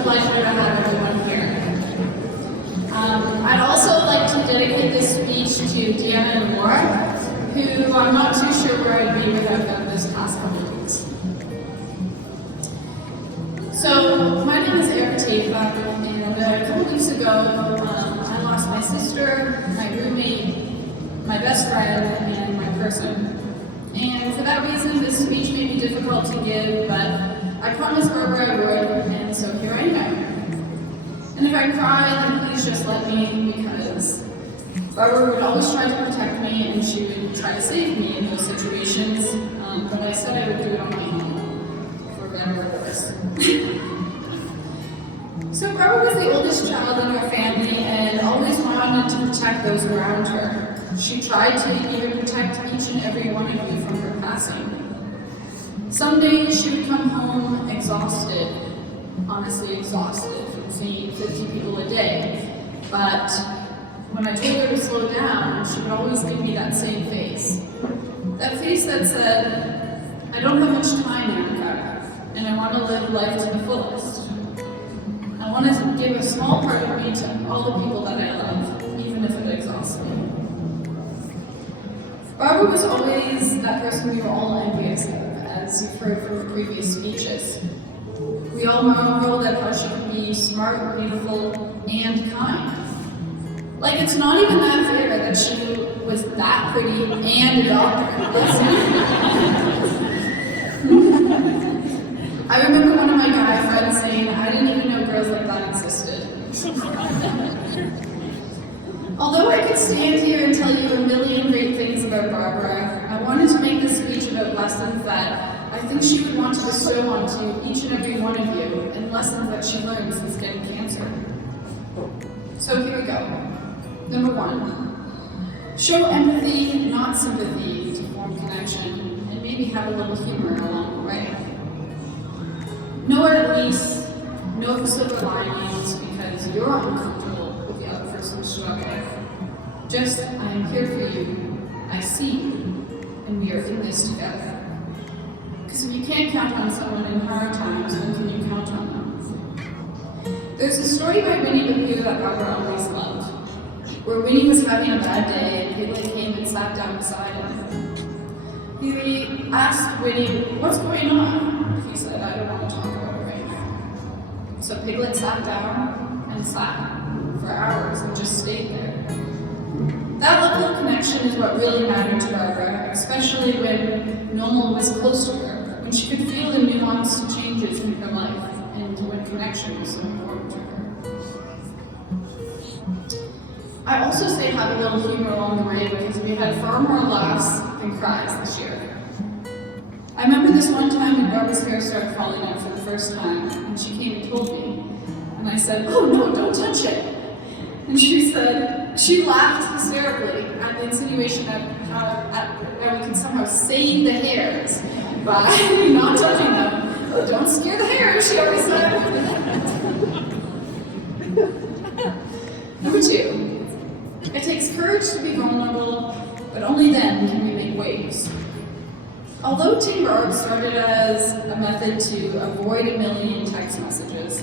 a pleasure to have everyone here. I'd also like to dedicate this speech to Deanna and Laura, who I'm not too sure where I'd be without them this past couple of weeks. So, my name is Erica Tafa, and a couple weeks ago, I lost my sister, my roommate, my best friend, and my person. And for that reason, this speech may be difficult to give, but I promised Barbara I would, and so here I am. And if I cry, then please just let me, because Barbara would always try to protect me, and she would try to save me in those situations, but I said I would do it on my own, for better or worse. So Barbara was the oldest child in our family, and always wanted to protect those around her. She tried to even protect each and every one of you from her passing. Some days she would come home exhausted, honestly exhausted, from seeing 50 people a day. But when I told her to slow down, she would always give me that same face. That face that said, I don't have much time, Erica, and I want to live life to the fullest. I want to give a small part of me to all the people that I love, even if it exhausts me. Barbara was always that person we were all envious of, as you've heard from the previous speeches. We all marveled at how she could be smart, beautiful, and kind. Like, it's not even that fair that she was that pretty and a doctor. I remember one of my guy friends saying, I didn't even know girls like that existed. Although I could stand here and tell you a million great things about Barbara, I wanted to make this speech about lessons that I think she would want to bestow onto each and every one of you, and lessons that she learned since getting cancer. So here we go. Number 1, show empathy, not sympathy, to form connection, and maybe have a little humor along the way. Know at least, know the silver linings, because you're uncomfortable with the other person's struggle. Just, I am here for you, I see you, and we are in this together. Because if you can't count on someone in hard times, when can you count on them? There's a story by Winnie the Pooh that Barbara always loved, where Winnie was having a bad day and Piglet came and sat down beside him. He asked Winnie, what's going on? He said, I don't want to talk about it right now. So Piglet sat down and sat for hours and just stayed there. That level of connection is what really mattered to Barbara, especially when no one was close to her, when she could feel the nuanced changes in her life, and when connection was so important to her. I also say have a little humor along the way because we had far more laughs than cries this year. I remember this one time when Barbara's hair started falling out for the first time, and she came and told me, and I said, oh no, don't touch it. And she said, she laughed hysterically at the insinuation that we can somehow save the hairs by not touching them. Oh, don't scare the hairs, she always said. Number 2, it takes courage to be vulnerable, but only then can we make waves. Although Team Barb started as a method to avoid a million text messages,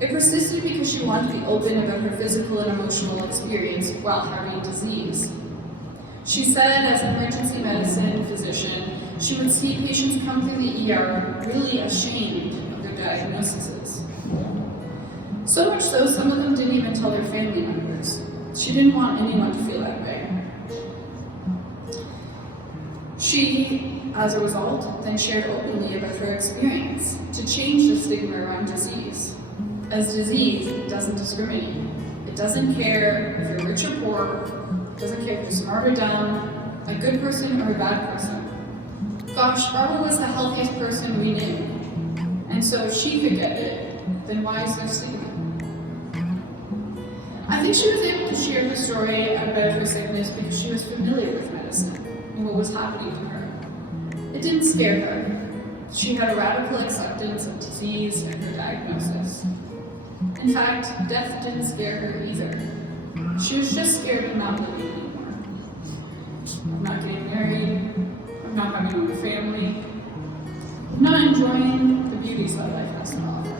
it persisted because she wanted to be open about her physical and emotional experience while having disease. She said, as an emergency medicine physician, she would see patients come through the ER really ashamed of their diagnoses. So much so, some of them didn't even tell their family members. She didn't want anyone to feel that way. She, as a result, then shared openly about her experience to change the stigma around disease. As disease, it doesn't discriminate. It doesn't care if you're rich or poor, it doesn't care if you're smart or dumb, a good person or a bad person. Gosh, Barbara was the healthiest person we knew. And so if she could get it, then why is there stigma? I think she was able to share her story about her sickness because she was familiar with medicine and what was happening to her. It didn't scare her. She had a radical acceptance of disease and her diagnosis. In fact, death didn't scare her either. She was just scared of not living anymore. I'm not getting married, I'm not having a family, I'm not enjoying the beauties that life has to offer.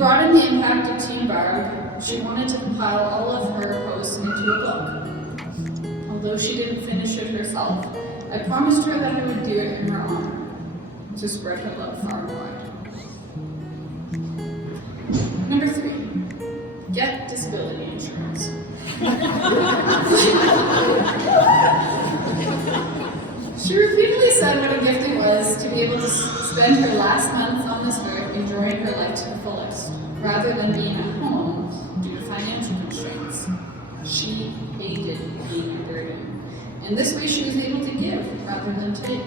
brought in the impact of Teen Barb, she wanted to compile all of her posts into a book. Although she didn't finish it herself, I promised her that I would do it in her honor, to spread her love far and wide. Number 3, get disability insurance. She repeatedly said what a gift it was to be able to spend her last month on this earth enjoying her life to the fullest, rather than being at home due to financial constraints. She hated being a burden, and this way she was able to give rather than take.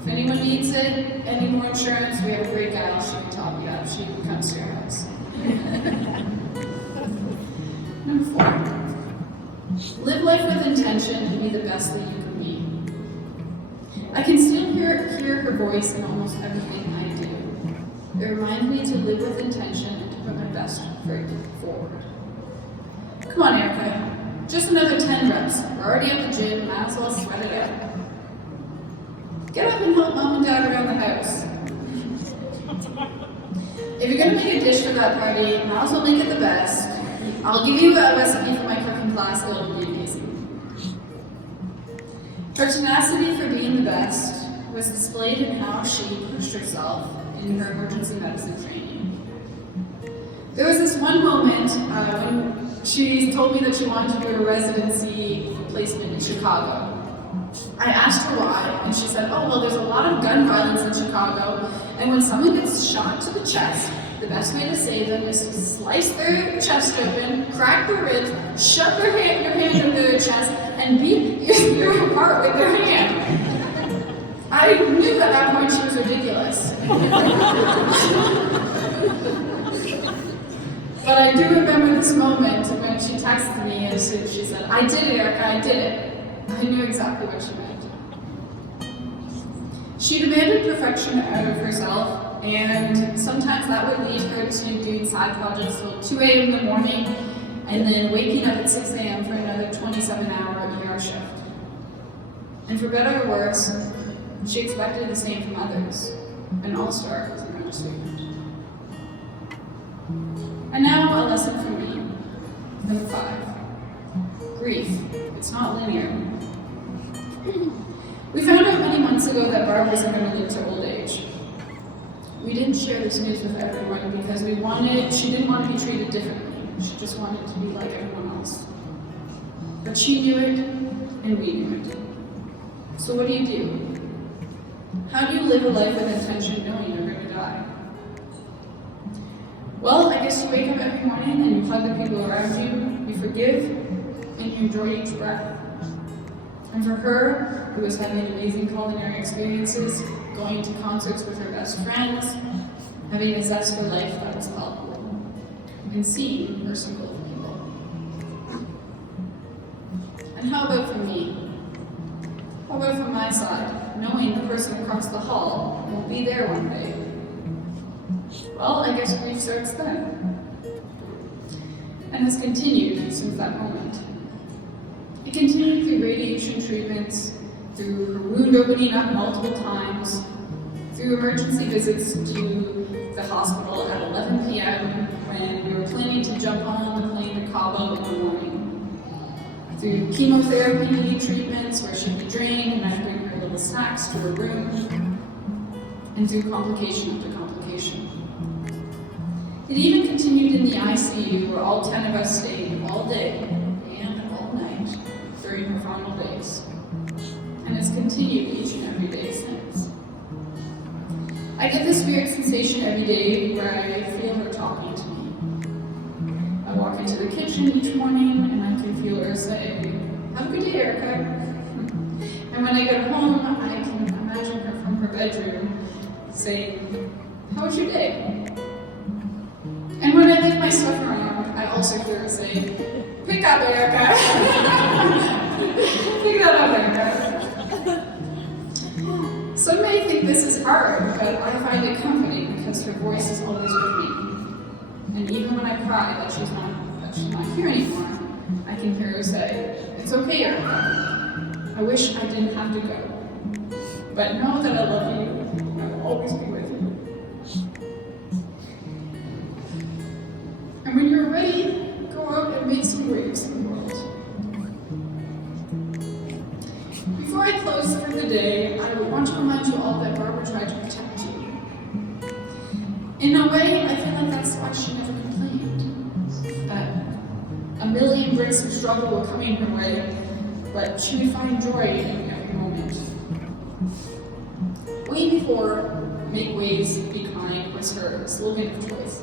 If anyone needs it, any more insurance, we have a great gal, she can top you up. She comes to your house. Number 4, live life with intention and be the best that you can be. I can still hear her voice in almost everything I do. It reminds me to live with intention and to put my best foot forward. Come on, Erica. Just another 10 reps. We're already at the gym, might as well sweat it out. Get up and help mom and dad around the house. If you're going to make a dish for that party, might as well make it the best. I'll give you a recipe for my cooking class, it'll be amazing. Her tenacity for being the best was displayed in how she pushed herself in her emergency medicine training. There was this one moment when she told me that she wanted to do a residency placement in Chicago. I asked her why, and she said, oh, well, there's a lot of gun violence in Chicago, and when someone gets shot to the chest, the best way to save them is to slice their chest open, crack the ribs, shove their hand into their chest, and beat your heart with their hand. I knew at that point she was ridiculous. But I do remember this moment when she texted me and she said, I did it, Erica, I did it. I knew exactly what she meant. She demanded perfection out of herself, and sometimes that would lead her to doing side projects till 2 a.m. in the morning, and then waking up at 6 a.m. for another 27-hour ER shift. And for better or worse, she expected the same from others. An all-star was an understatement. And now a lesson from me. Number 5. Grief. It's not linear. We found out many months ago that Barb wasn't going to live to old age. We didn't share this news with everyone because she didn't want to be treated differently. She just wanted to be like everyone else. But she knew it, and we knew it. So what do? How do you live a life with intention knowing you're going to die? Well, I guess you wake up every morning and you hug the people around you, you forgive, and you enjoy each breath. And for her, who was having amazing culinary experiences, going to concerts with her best friends, having a zest for life that was palpable, and seeing her circle of people. And how about for me? How about from my side, knowing the person across the hall won't be there one day? Well, I guess grief starts then, and has continued since that moment. It continued through radiation treatments, through her wound opening up multiple times, through emergency visits to the hospital at 11 p.m. when we were planning to jump on the plane to Cabo in the morning, through chemotherapy treatments where she'd be drained and I'd bring her little snacks to her room, and through complication after complication. It even continued in the ICU where all 10 of us stayed all day and all night during her final days, and has continued each and every day since. I get this weird sensation every day where I feel her talking to me. I walk into the kitchen each morning and I can feel her say, "Have a good day, Erica." And when I get home, I can imagine her from her bedroom saying, "How was your day?" And when I leave my stuff around, I also hear her say, "Pick up, Erica." Pick that up, Erica. Some may think this is hard, but I find it comforting because her voice is always with me. And even when I cry that she's not here anymore, I can hear her say, "It's okay, Erica. I wish I didn't have to go. But know that I love you and I will always be with you." ready, go out and make some waves in the world. Before I close for the day, I want to remind you all that Barbara tried to protect you. In a way, I feel like that's why she never complained. That a million bricks of struggle were coming her way, but she would find joy in every moment. Way before make waves, be kind was her slogan of choice.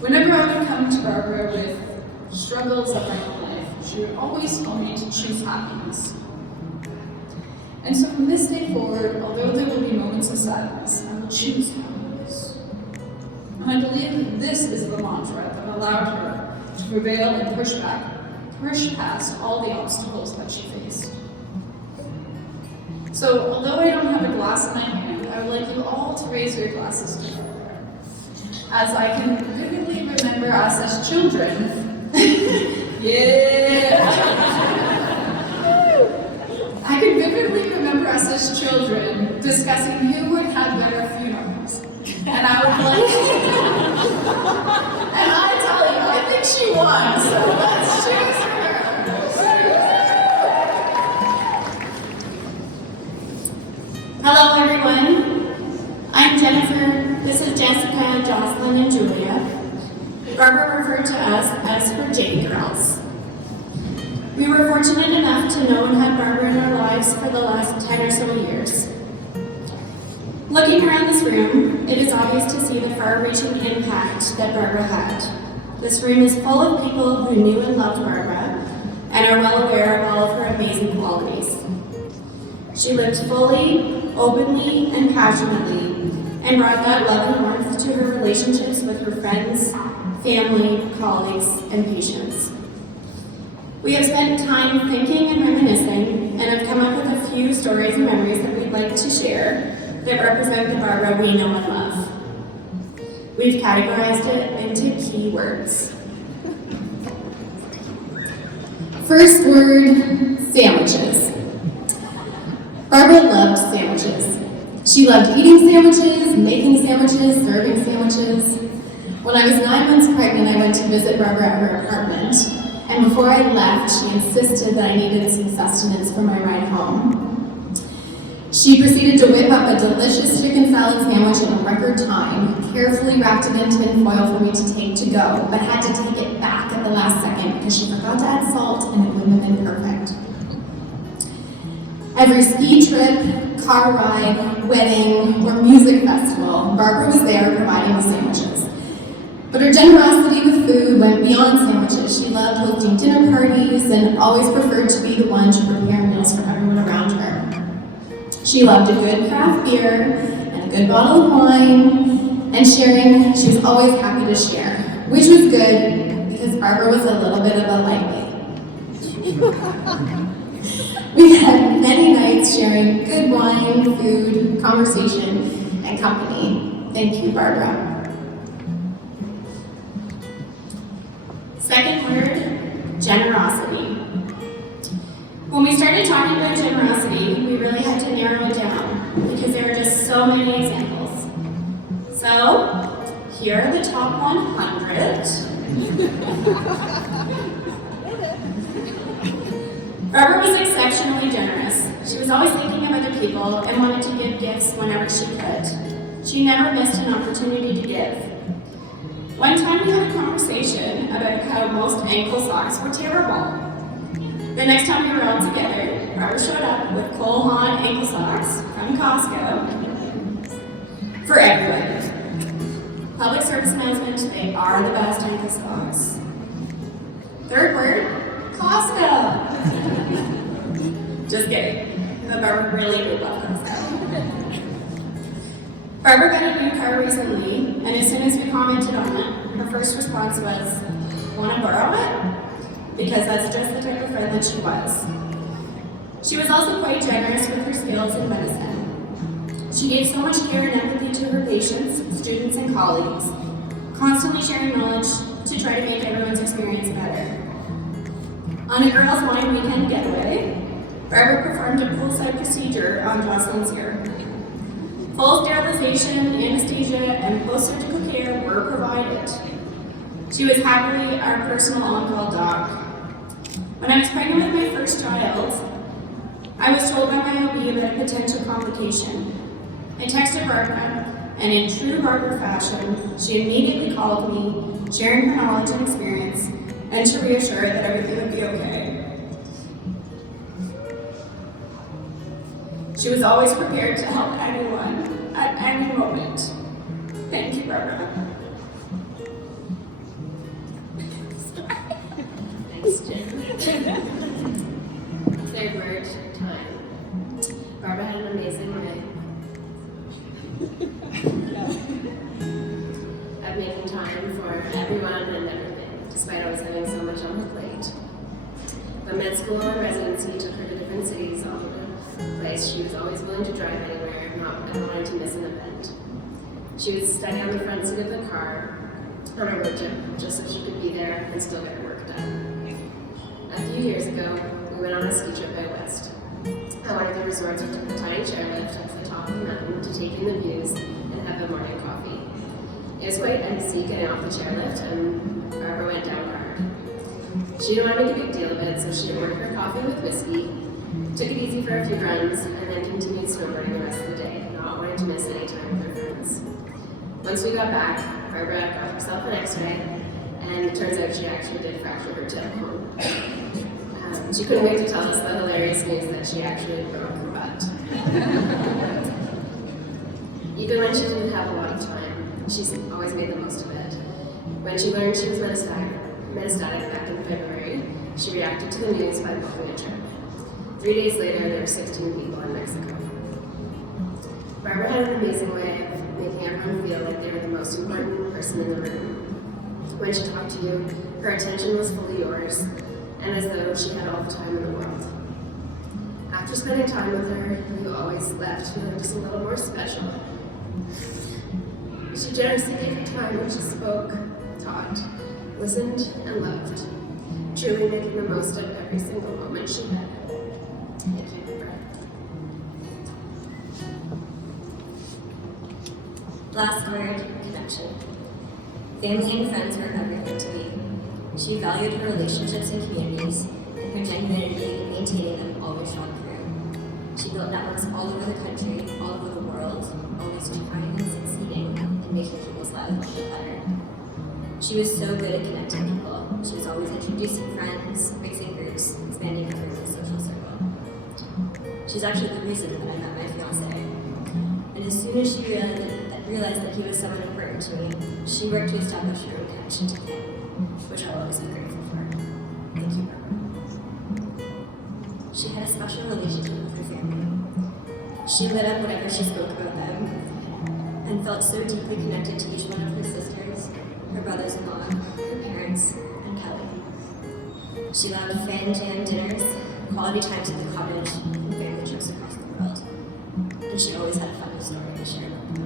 Whenever I would come to Barbara with struggles of my own life, she would always tell me to choose happiness. And so from this day forward, although there will be moments of sadness, I will choose happiness. And I believe that this is the mantra that allowed her to prevail and push past all the obstacles that she faced. So, although I don't have a glass in my hand, I would like you all to raise your glasses to Barbara. As I can vividly remember us as children, I can vividly remember us as children discussing who would have better funerals. And I would like, and I tell you, I think she won, so let's choose her. Hello everyone, I'm Jennifer, this is Jessica, Jocelyn, and Julia. Barbara referred to us as her J Girls. We were fortunate enough to know and have Barbara in our lives for the last 10 or so years. Looking around this room, it is obvious to see the far-reaching impact that Barbara had. This room is full of people who knew and loved Barbara and are well aware of all of her amazing qualities. She lived fully, openly, and passionately, and brought that love and warmth to her relationships with her friends, family, colleagues, and patients. We have spent time thinking and reminiscing, and have come up with a few stories and memories that we'd like to share that represent the Barbara we know and love. We've categorized it into key words. First word, sandwiches. Barbara loved sandwiches. She loved eating sandwiches, making sandwiches, serving sandwiches. When I was 9 months pregnant, I went to visit Barbara at her apartment, and before I left, she insisted that I needed some sustenance for my ride home. She proceeded to whip up a delicious chicken salad sandwich in a record time, carefully wrapped it in tin foil for me to take to go, but had to take it back at the last second because she forgot to add salt and it wouldn't have been perfect. Every ski trip, car ride, wedding, or music festival, Barbara was there providing the sandwiches. But her generosity with food went beyond sandwiches. She loved hosting dinner parties and always preferred to be the one to prepare meals for everyone around her. She loved a good craft beer and a good bottle of wine, and sharing, she was always happy to share, which was good because Barbara was a little bit of a lightweight. We had many nights sharing good wine, food, conversation, and company. Thank you, Barbara. Second word, generosity. When we started talking about generosity, we really had to narrow it down because there are just so many examples. So, here are the top 100. Barbara was exceptionally generous. She was always thinking of other people and wanted to give gifts whenever she could. She never missed an opportunity to give. One time we had a conversation about how most ankle socks were terrible. The next time we were all together, Barbara showed up with Cole Haan ankle socks from Costco for everyone. Public service announcement, they are the best ankle socks. Third word, Costco. Just kidding, but Barbara really did love Costco. Barbara got a new car recently, and as soon as we commented on it, her first response was, "Want to borrow it?" Because that's just the type of friend that she was. She was also quite generous with her skills in medicine. She gave so much care and empathy to her patients, students, and colleagues, constantly sharing knowledge to try to make everyone's experience better. On a girls' wine weekend getaway, Barbara performed a poolside procedure on Jocelyn's ear. Full sterilization, anesthesia, and post-surgical care were provided. She was happily our personal on-call dog. When I was pregnant with my first child, I was told by my OB about a potential complication. I texted Barbara, and in true Barbara fashion, she immediately called me, sharing her knowledge and experience, and to reassure that everything would be okay. She was always prepared to help anyone at any moment. Thank you, Barbara. Thanks, Jen. Third word, time. Barbara had an amazing way of making time for everyone and everything, despite always having so much on her plate. When med school and residency took her to different cities all over the place, she was always willing to drive anywhere, not wanting to miss an event. She would study on the front seat of the car on a road trip, just so she could be there and still get her work done. A few years ago, we went on a ski trip out west. At one of the resorts, we took the tiny chairlift up to the top of the mountain to take in the views and have a morning coffee. It was quite empty getting off the chairlift, and Barbara went down hard. She didn't want to make a big deal of it, so she ordered her coffee with whiskey, took it easy for a few runs, and then continued snowboarding the rest of the day, not wanting to miss any time with her friends. Once we got back, Barbara got herself an x-ray, and it turns out she actually did fracture her tailbone. She couldn't wait to tell us the hilarious news that she actually broke her butt. Even when she didn't have a lot of time, she's always made the most of it. When she learned she was metastatic back in February, she reacted to the news by booking a trip. 3 days later, there were 16 people in Mexico. Barbara had an amazing way of making everyone feel like they were the most important person in the room. When she talked to you, her attention was fully yours, and as though she had all the time in the world. After spending time with her, you always left feeling just a little more special. She generously gave her time when she spoke, taught, listened, and loved, truly making the most of every single moment she had. Thank you, Barbara. Last word, connection. Family and friends were everything to me. She valued her relationships and communities, and her genuinity in maintaining them always shone through. She built networks all over the country, all over the world, always trying and succeeding in making people's lives a little better. She was so good at connecting people. She was always introducing friends, mixing groups, expanding everyone's social circle. She's actually the reason that I met my fiance. And as soon as she realized that he was someone important to me, she worked to establish her own connection to him, which I'll always be grateful for. Thank you, Barbara. She had a special relationship with her family. She lit up whenever she spoke about them, and felt so deeply connected to each one of her sisters, her brothers-in-law, her parents, and Kelly. She loved fan jam dinners, quality times at the cottage, and family trips across the world. And she always had a funny story to share about them.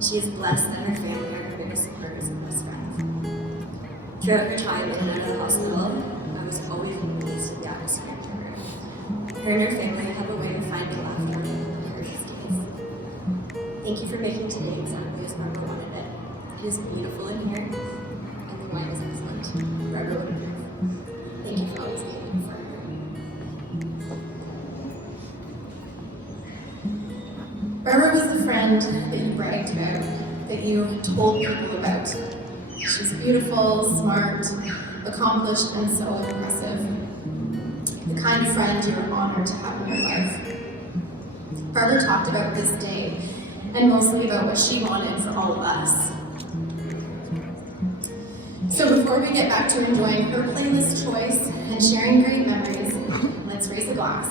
She is blessed that her family are her biggest supporters and best friends. Throughout her time in and out of the hospital, I was always amazed at the atmosphere of her. Her and her family have a way of finding laughter in the hardest days. Thank you for making today exactly as Barbara wanted it. It is beautiful in here, and the wine is excellent. Barbara would approve. Thank you for always being for her. Barbara was the friend that you bragged about, that you told people about. She's beautiful, smart, accomplished, and so impressive. The kind of friend you're honored to have in your life. Barbara talked about this day, and mostly about what she wanted for all of us. So before we get back to enjoying her playlist choice and sharing great memories, let's raise a glass.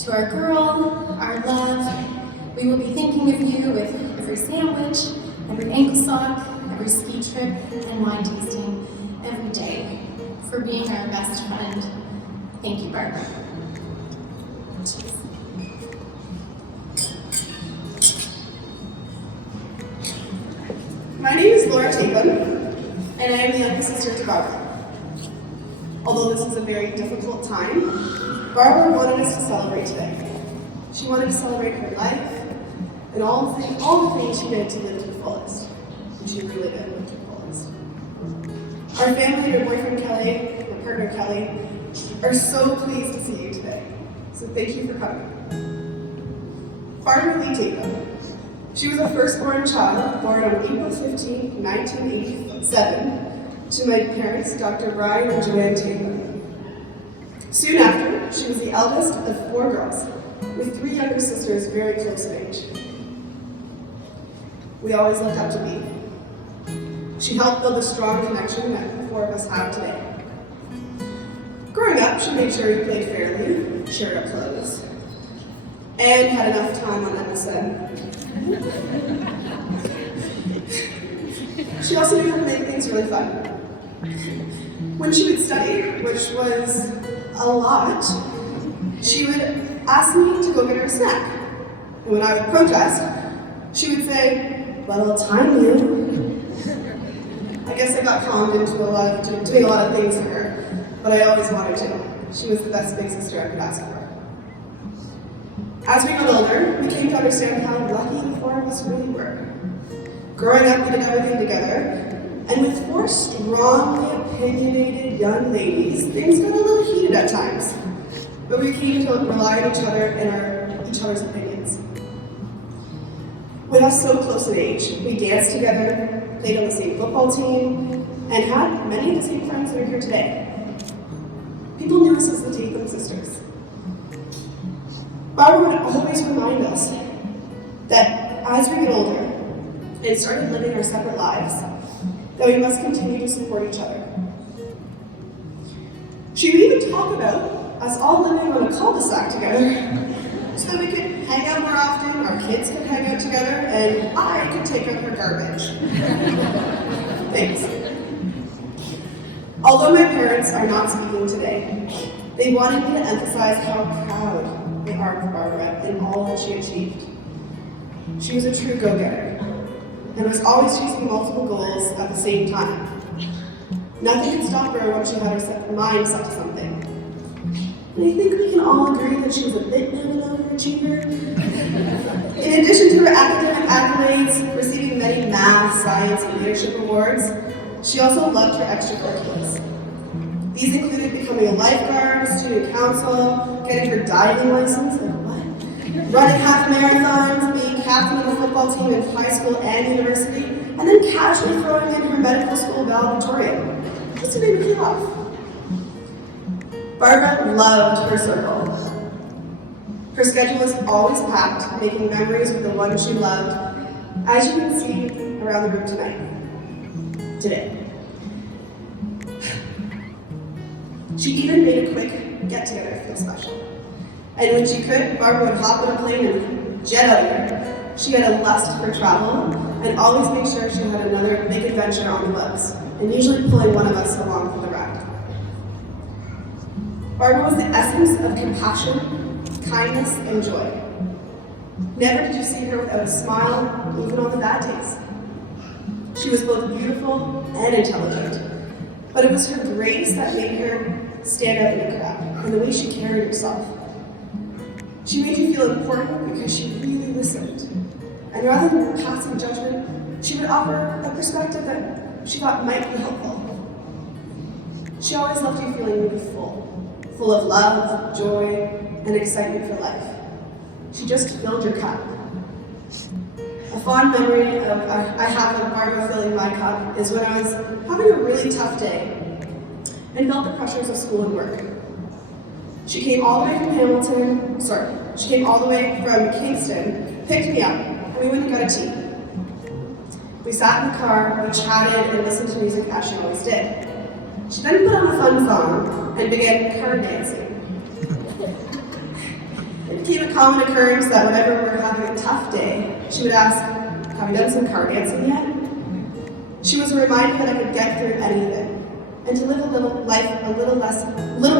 To our girl, our love, we will be thinking of you with every sandwich, every ankle sock, every ski trip, and wine tasting every day for being our best friend. Thank you, Barbara. Cheers. My name is Laura Chapin, and I am the younger sister to Barbara. Although this is a very difficult time, Barbara wanted us to celebrate today. She wanted to celebrate her life and all the things she did to live to the fullest. And she really did live to the fullest. Our family, your boyfriend Kelly, your partner Kelly, are so pleased to see you today. So thank you for coming. Barbara Lee Tatum. She was a firstborn child born on April 15, 1987, to my parents, Dr. Brian and Joanne Tatum. Soon after, she was the eldest of 4 girls, with 3 younger sisters very close in age. We always looked up to me. She helped build a strong connection that the 4 of us have today. Growing up, she made sure we played fairly, shared our clothes, and had enough time on MSN. She also knew how to make things really fun. When she would study, which was a lot, she would ask me to go get her a snack. And when I would protest, she would say, "But I'll time you." I guess I got calmed into doing a lot of things for her, but I always wanted to. She was the best big sister I could ask for. As we got older, we came to understand how lucky the 4 of us really were. Growing up, we did everything together, and with 4 strongly opinionated young ladies, things got a little heated at times. But we came to rely on each other and each other's opinions. With us so close in age, we danced together, played on the same football team, and had many of the same friends that are here today. People knew us as the Tatum sisters. Barbara would always remind us that as we get older and started living our separate lives, that we must continue to support each other. She would even talk about us all living on a cul-de-sac together so that we could hang out more often, our kids could hang out together, and I could take out her garbage. Thanks. Although my parents are not speaking today, they wanted me to emphasize how proud they are of Barbara and all that she achieved. She was a true go-getter and was always chasing multiple goals at the same time. Nothing could stop her once she had her mind set to something. And I think we can all agree that she was a bit of an overachiever. In addition to her academic accolades, receiving many math, science, and leadership awards, she also loved her extracurriculars. These included becoming a lifeguard, student council, getting her diving license, running half marathons, being captain of the football team in high school and university, and then casually throwing in her medical school valedictorian, just to make me laugh. Barbara loved her circle. Her schedule was always packed, making memories with the ones she loved, as you can see around the room today. She even made a quick get-together feel special. And when she could, Barbara would hop on a plane and jet out of here. She had a lust for travel and always made sure she had another big adventure on the books, and usually pulling one of us along for the ride. Barbara was the essence of compassion, kindness, and joy. Never did you see her without a smile, even on the bad days. She was both beautiful and intelligent, but it was her grace that made her stand out in the crowd, and the way she carried herself. She made you feel important because she really listened. And rather than passing judgment, she would offer a perspective that she thought might be helpful. She always left you feeling really full of love, joy, and excitement for life. She just filled your cup. A fond memory I have of Barbara filling my cup is when I was having a really tough day and felt the pressures of school and work. She came all the way from Kingston, picked me up, and we went and got a tea. We sat in the car, we chatted, and listened to music as she always did. She then put on a fun song and began card dancing. It became a common occurrence that whenever we were having a tough day, she would ask, "Have you done some card dancing yet?" She was a reminder that I could get through anything, and to live a little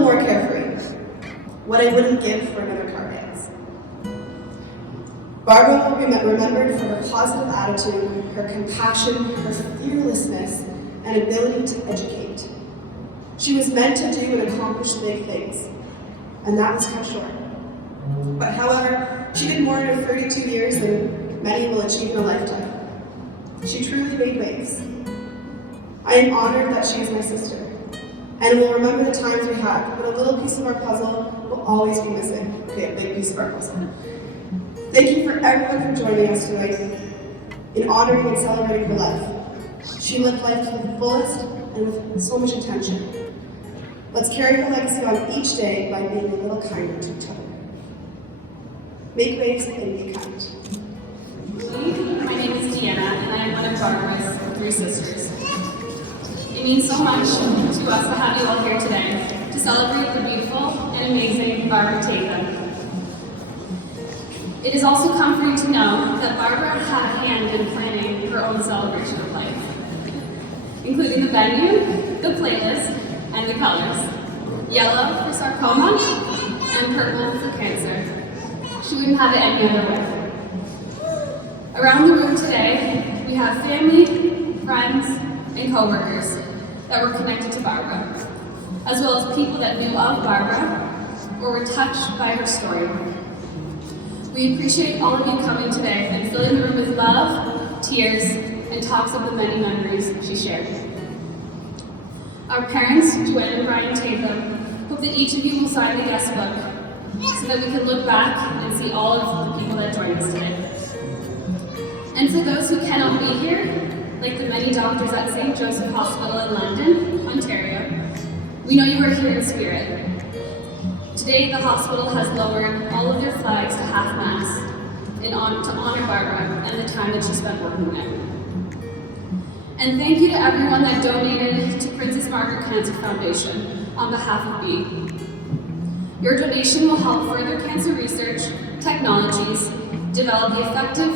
more carefree. What I wouldn't give for another card dance. Barbara will be remembered for her positive attitude, her compassion, her fearlessness, and ability to educate. She was meant to do and accomplish big things, and that was cut short. But however, she did more in her 32 years than many will achieve in a lifetime. She truly made waves. I am honored that she is my sister, and will remember the times we had, but a little piece of our puzzle will always be missing. Okay, a big piece of our puzzle. Thank you for everyone for joining us tonight in honoring and celebrating her life. She lived life to the fullest and with so much intention. Let's carry her legacy on each day by being a little kinder to each other. Make waves and be kind. My name is Deanna, and I am one of Barbara's 3 sisters. It means so much to us to have you all here today to celebrate the beautiful and amazing Barbara Tatham. It is also comforting to know that Barbara had a hand in planning her own celebration of life, including the venue, the playlist, and the colors. Yellow for sarcoma and purple for cancer. She wouldn't have it any other way. Around the room today, we have family, friends, and coworkers that were connected to Barbara, as well as people that knew of Barbara or were touched by her story. We appreciate all of you coming today and filling the room with love, tears, and talks of the many memories she shared. Our parents, Joanne and Brian Tatham, hope that each of you will sign the guest book so that we can look back and see all of the people that joined us today. And for those who cannot be here, like the many doctors at St. Joseph Hospital in London, Ontario, we know you are here in spirit. Today, the hospital has lowered all of their flags to half-mast to honor Barbara and the time that she spent working there. And thank you to everyone that donated to Princess Margaret Cancer Foundation on behalf of B. Your donation will help further cancer research, technologies, develop the effective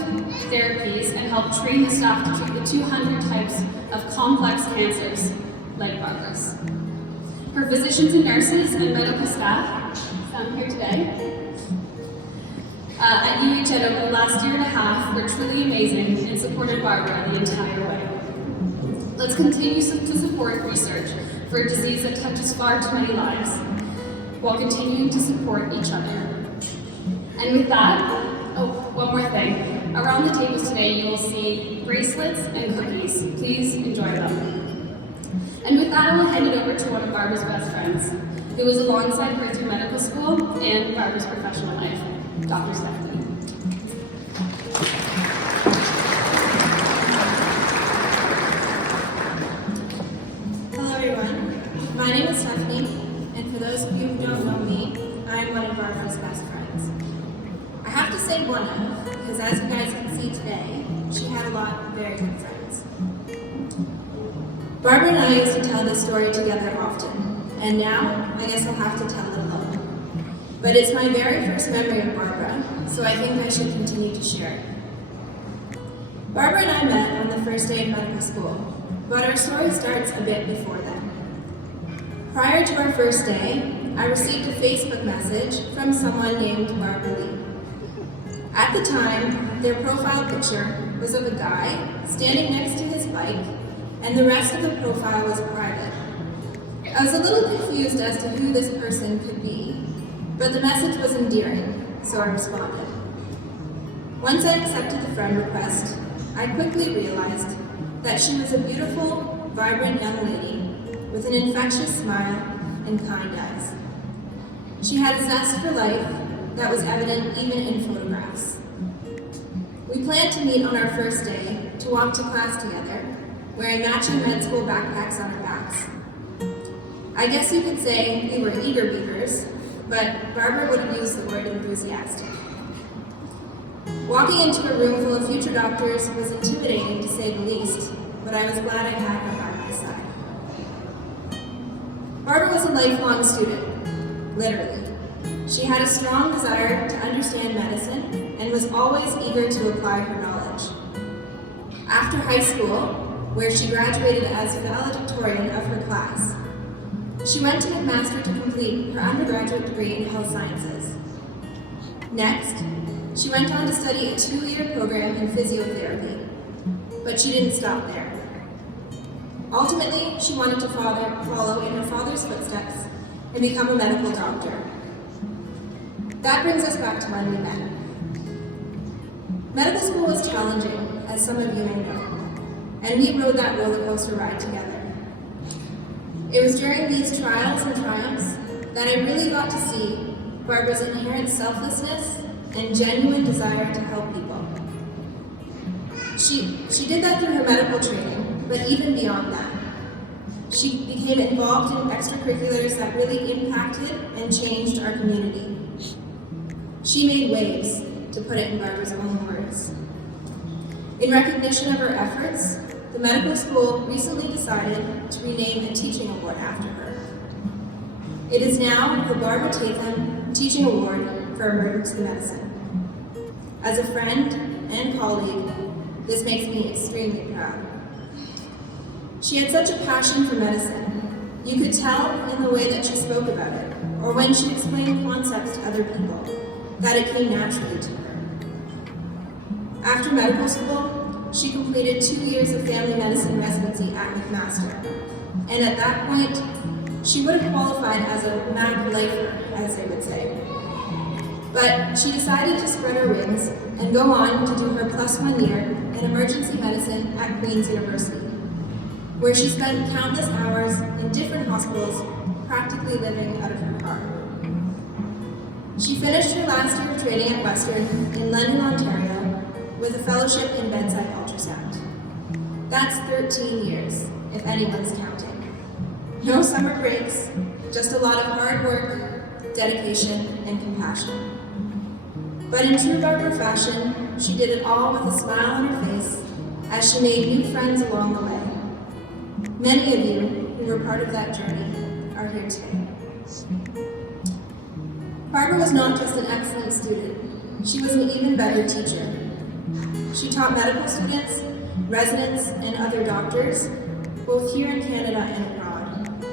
therapies, and help train the staff to treat the 200 types of complex cancers like Barbara's. Her physicians and nurses and medical staff, some here today, at UHN over the last year and a half were truly amazing and supported Barbara the entire way. Let's continue to support research for a disease that touches far too many lives, while continuing to support each other. And with that, one more thing. Around the tables today, you will see bracelets and cookies. Please enjoy them. And with that, I will hand it over to one of Barbara's best friends, who was alongside her through medical school and Barbara's professional life, Dr. Stephanie. Hello everyone, my name is Stephanie, and for those of you who don't know me, I'm one of Barbara's best friends. I have to say one of, because as you guys can see today, she had a lot of very good friends. Barbara and I used to tell this story together often, and now I guess I'll have to tell it alone. But it's my very first memory of Barbara, so I think I should continue to share it. Barbara and I met on the first day of medical school, but our story starts a bit before then. Prior to our first day, I received a Facebook message from someone named Barbara Lee. At the time, their profile picture was of a guy standing next to his bike, and the rest of the profile was private. I was a little confused as to who this person could be, but the message was endearing, so I responded. Once I accepted the friend request, I quickly realized that she was a beautiful, vibrant young lady with an infectious smile and kind eyes. She had a zest for life that was evident even in photographs. We planned to meet on our first day to walk to class together, wearing matching med school backpacks on our backs. I guess you could say we were eager beavers, but Barbara would have used the word enthusiastic. Walking into a room full of future doctors was intimidating to say the least, but I was glad I had her by my side. Barbara was a lifelong student, literally. She had a strong desire to understand medicine and was always eager to apply her knowledge. After high school, where she graduated as valedictorian of her class, she went to McMaster to complete her undergraduate degree in health sciences. Next, she went on to study a 2-year program in physiotherapy, but she didn't stop there. Ultimately, she wanted to follow in her father's footsteps and become a medical doctor. That brings us back to when we met. Medical school was challenging, as some of you may know, and we rode that roller coaster ride together. It was during these trials and triumphs that I really got to see Barbara's inherent selflessness and genuine desire to help people. She did that through her medical training, but even beyond that. She became involved in extracurriculars that really impacted and changed our community. She made waves, to put it in Barbara's own words. In recognition of her efforts, the medical school recently decided to rename a teaching award after her. It is now the Barbara Tatham Teaching Award for Emergency Medicine. As a friend and colleague, this makes me extremely proud. She had such a passion for medicine. You could tell in the way that she spoke about it, or when she explained concepts to other people, that it came naturally to her. After medical school, she completed 2 years of family medicine residency at McMaster, and at that point, she would have qualified as a Mac lifer, as they would say. But she decided to spread her wings and go on to do her +1 year in emergency medicine at Queen's University, where she spent countless hours in different hospitals, practically living out of her car. She finished her last year of training at Western in London, Ontario, with a fellowship in bedside ultrasound. That's 13 years, if anyone's counting. No summer breaks, just a lot of hard work, dedication, and compassion. But in true Barbara fashion, she did it all with a smile on her face as she made new friends along the way. Many of you who were part of that journey are here today. Barbara was not just an excellent student, she was an even better teacher. She taught medical students, residents, and other doctors, both here in Canada and abroad.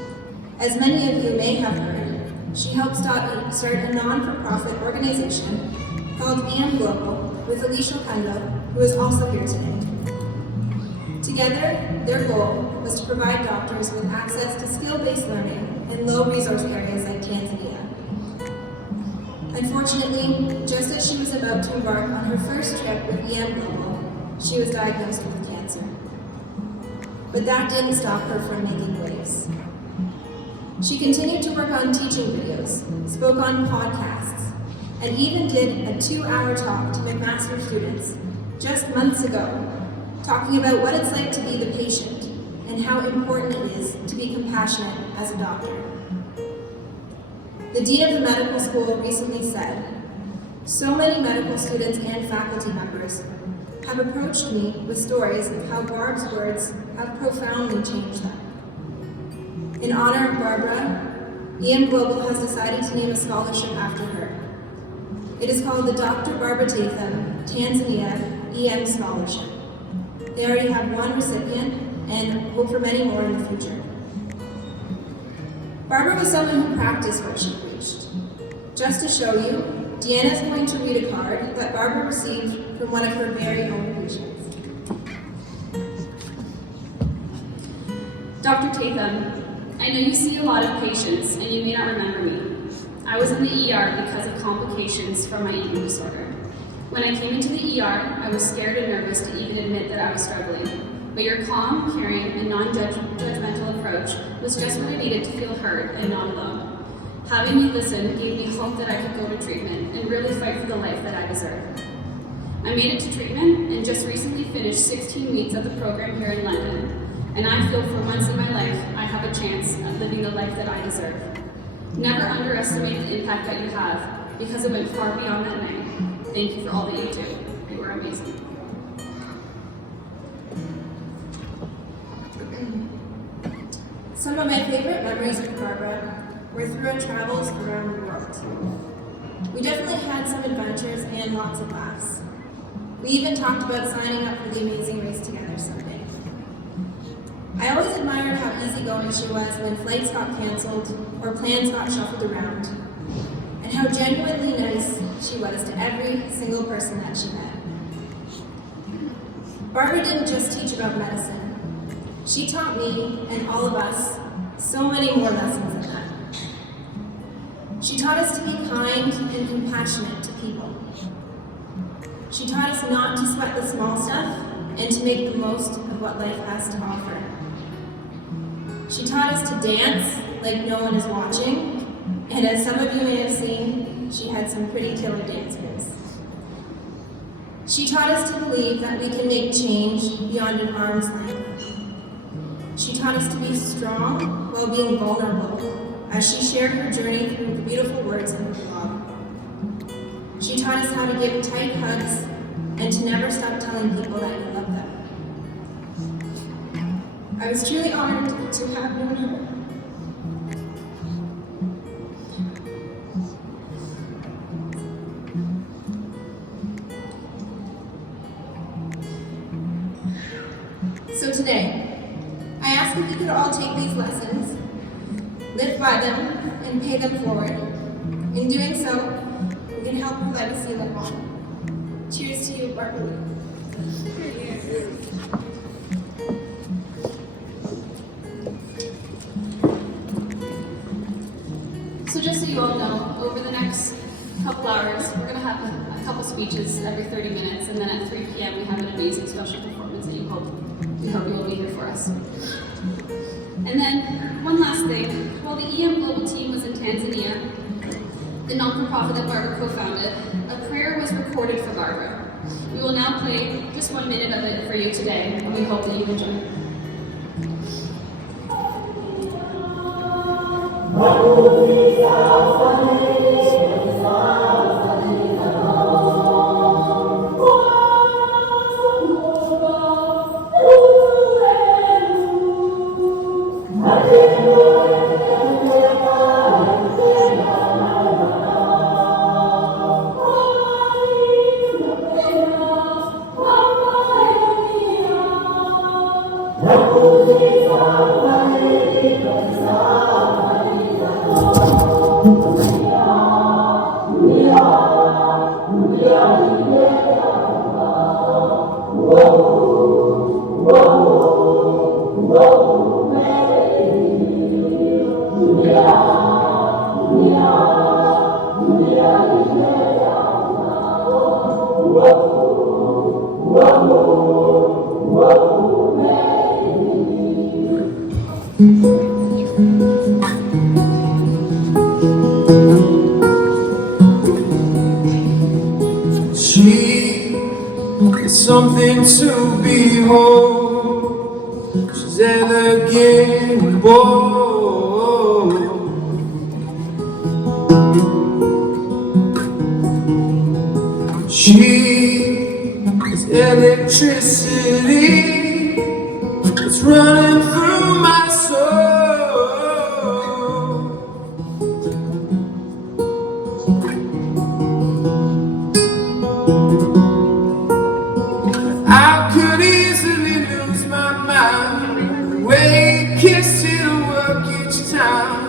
As many of you may have heard, she helped start a non-for-profit organization called EM Global with Alicia Kendo, who is also here today. Together, their goal was to provide doctors with access to skill-based learning in low-resource areas like Tanzania. Unfortunately, just as she was about to embark on her first trip with EM Global, she was diagnosed with cancer. But that didn't stop her from making waves. She continued to work on teaching videos, spoke on podcasts, and even did a 2-hour talk to McMaster students just months ago, talking about what it's like to be the patient and how important it is to be compassionate as a doctor. The dean of the medical school recently said, "So many medical students and faculty members have approached me with stories of how Barb's words have profoundly changed them." In honor of Barbara, EM Global has decided to name a scholarship after her. It is called the Dr. Barbara Tatham Tanzania EM Scholarship. They already have one recipient and hope for many more in the future. Barbara was someone who practiced what she preached. Just to show you, Deanna is going to read a card that Barbara received from one of her very own patients. Dr. Tatham, I know you see a lot of patients and you may not remember me. I was in the ER because of complications from my eating disorder. When I came into the ER, I was scared and nervous to even admit that I was struggling. But your calm, caring, and non-judgmental approach was just what I needed to feel heard and not alone. Having you listen gave me hope that I could go to treatment and really fight for the life that I deserve. I made it to treatment and just recently finished 16 weeks of the program here in London. And I feel for once in my life, I have a chance at living the life that I deserve. Never underestimate the impact that you have, because it went far beyond that night. Thank you for all that you do. You were amazing. Some of my favorite memories with Barbara were through our travels around the world. We definitely had some adventures and lots of laughs. We even talked about signing up for the Amazing Race together someday. I always admired how easygoing she was when flights got canceled or plans got shuffled around, and how genuinely nice she was to every single person that she met. Barbara didn't just teach about medicine. She taught me, and all of us, so many more lessons than that. She taught us to be kind and compassionate to people. She taught us not to sweat the small stuff and to make the most of what life has to offer. She taught us to dance like no one is watching, and as some of you may have seen, she had some pretty killer dance moves. She taught us to believe that we can make change beyond an arm's length. She taught us to be strong while being vulnerable, as she shared her journey through the beautiful words in her blog. She taught us how to give tight hugs and to never stop telling people that you love them. I was truly honored to have known her. So today, I ask if you could all take these lessons, live by them, and pay them forward. In doing so, we can help her legacy live on. Cheers to you, Barbara Lee. So just so you all know, over the next couple hours, we're going to have a couple speeches every 30 minutes, and then at 3 p.m. we have an amazing special performance that we hope you'll be here for us. And then, one last thing. While the EM Global team was in Tanzania, the non-for-profit that Barbara co-founded, a prayer was recorded for Barbara. We will now play just 1 minute of it for you today, and we hope that you enjoy it. She is something to behold. She's elegant and bold. She is electricity that's running through my soul. I could easily lose my mind. The way you kiss it'll work each time.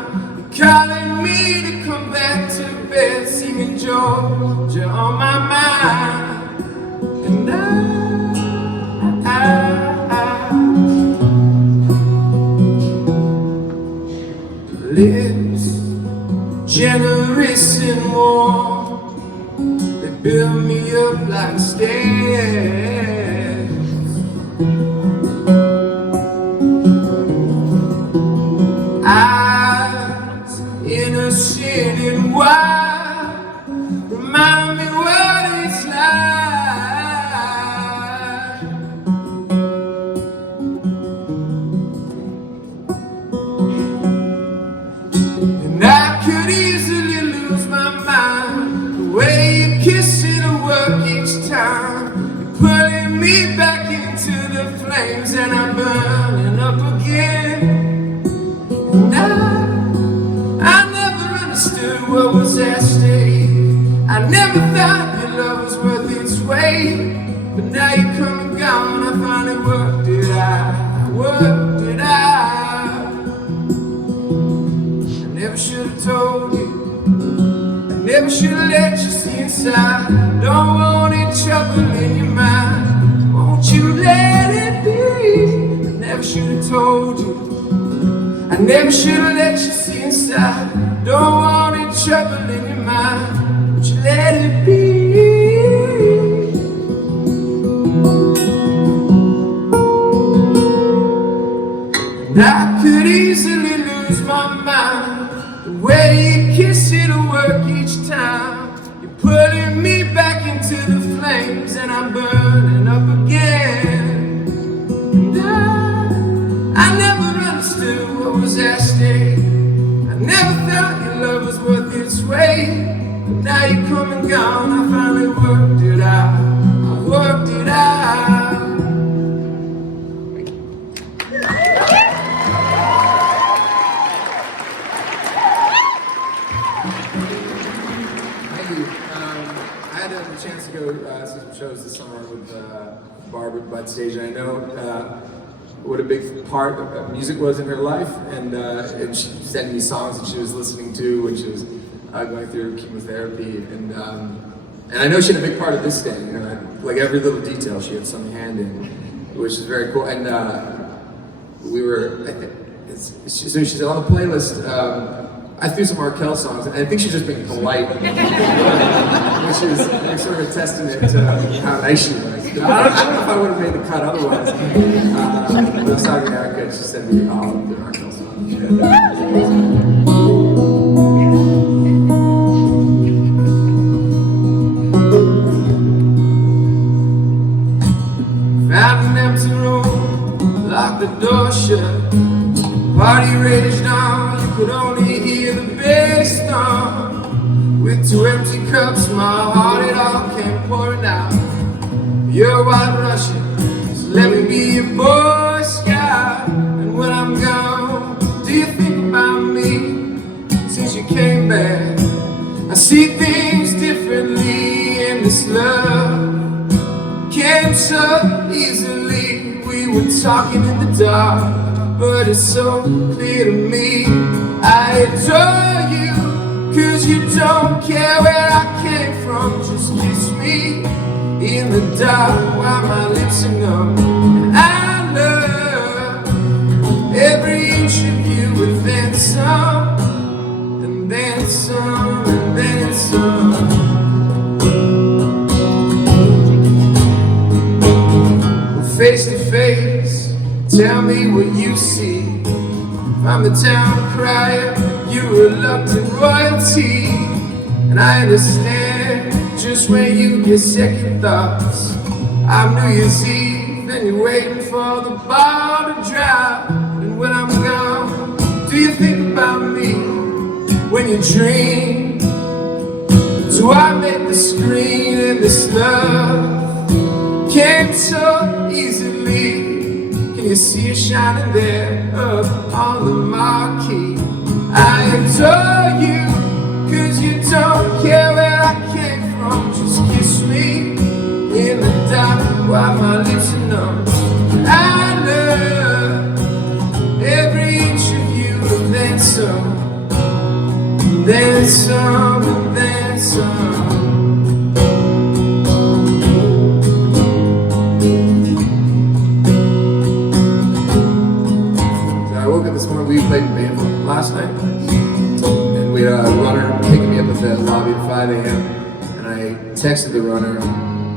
You're calling me to come back to bed, singing Georgia on my mind. And lips generous and warm, they build me up like stairs. Eyes innocent and wide, remind me what it's like. And I could easily lose my mind. The way you kiss it'll work each time. You're pulling me back into the flames, and I'm burning up again. And I never understood what was at stake. I never thought your love was worth its weight. But now you're coming gone, I finally worked it out. I worked it out. I never should have told you. I never should have let you see inside. Don't want any trouble in your mind. Won't you let it be? I never should have told you. I never should have let you see inside. Don't want any trouble in your mind. Won't you let it be? And I could easily lose my mind. The way you kiss it'll work each time. You're pulling me back into the flames, and I'm burning up again. And I never understood what was at stake. I never thought your love was worth its weight. But now you're come and gone, I finally worked it out. I worked it out. Thank you. I had a chance to go see some shows this summer with Barbara at Bud Stage, and I know what a big part of music was in her life, and she sent me songs that she was listening to when she was going through chemotherapy, and I know she had a big part of this day. You know, like every little detail, she had some hand in, which is very cool. And we were, so she's on the playlist. I threw some Arkell songs, and I think she's just being polite, which is like sort of a testament to how nice she was. I don't know if I would have made the cut otherwise. When I was talking to Erica, she said we all did Arkell songs. Found an empty room, locked the door shut. Party raged on, you could only hear the bass thump. With two empty cups, my heart it all came pouring out. You're white Russian, just let me be your Boy Scout. And when I'm gone, do you think about me? Since you came back, I see things differently, and this love came so easily. We were talking in the dark, but it's so clear to me. I adore you, 'cause you don't care where I came from. Just kiss me in the dark while my lips are numb. And I love every inch of you, and then some, and then some, and then some. Face to face, tell me what you see. I'm the town crier, you're reluctant royalty. And I understand just when you get second thoughts. I'm New Year's Eve, then you're waiting for the bar to drop. And when I'm gone, do you think about me when you dream? Do I make the screen, and this love came so easily? Can you see it shining there up on the marquee? I adore you, 'cause you don't care where I came from. Just kiss me in the dark while my lips are numb. I love every inch of you, and then some, then some, and then some. This morning we played in band last night, and we had a runner picking me up at the lobby at 5 a.m. and I texted the runner,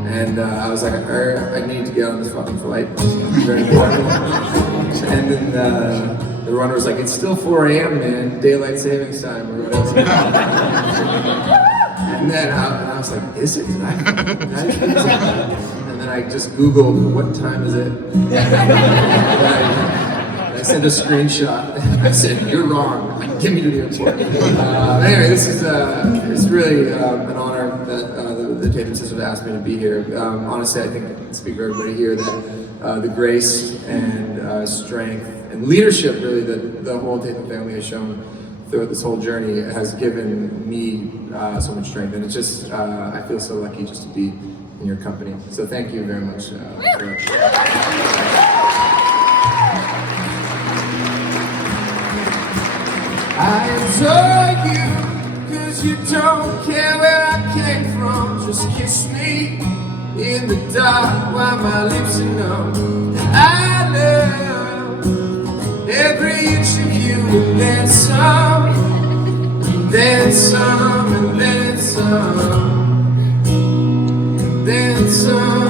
and I was like, I need to get on this fucking flight. It's very important. And then the runner was like, it's still 4 a.m. man, daylight savings time or whatever. And then I was like, is it? Did I and then I just Googled, what time is it? I sent a screenshot. I said, you're wrong. Get me to the airport. Anyway, this is it's really an honor that the Tatum sisters asked me to be here. Honestly, I think I can speak for everybody here that the grace and strength and leadership really that the whole Tatum family has shown throughout this whole journey has given me so much strength. And it's just, I feel so lucky just to be in your company. So thank you very much. I adore you, 'cause you don't care where I came from. Just kiss me in the dark while my lips are numb. I love every inch of you, and then some, and then some, and then some, and then some.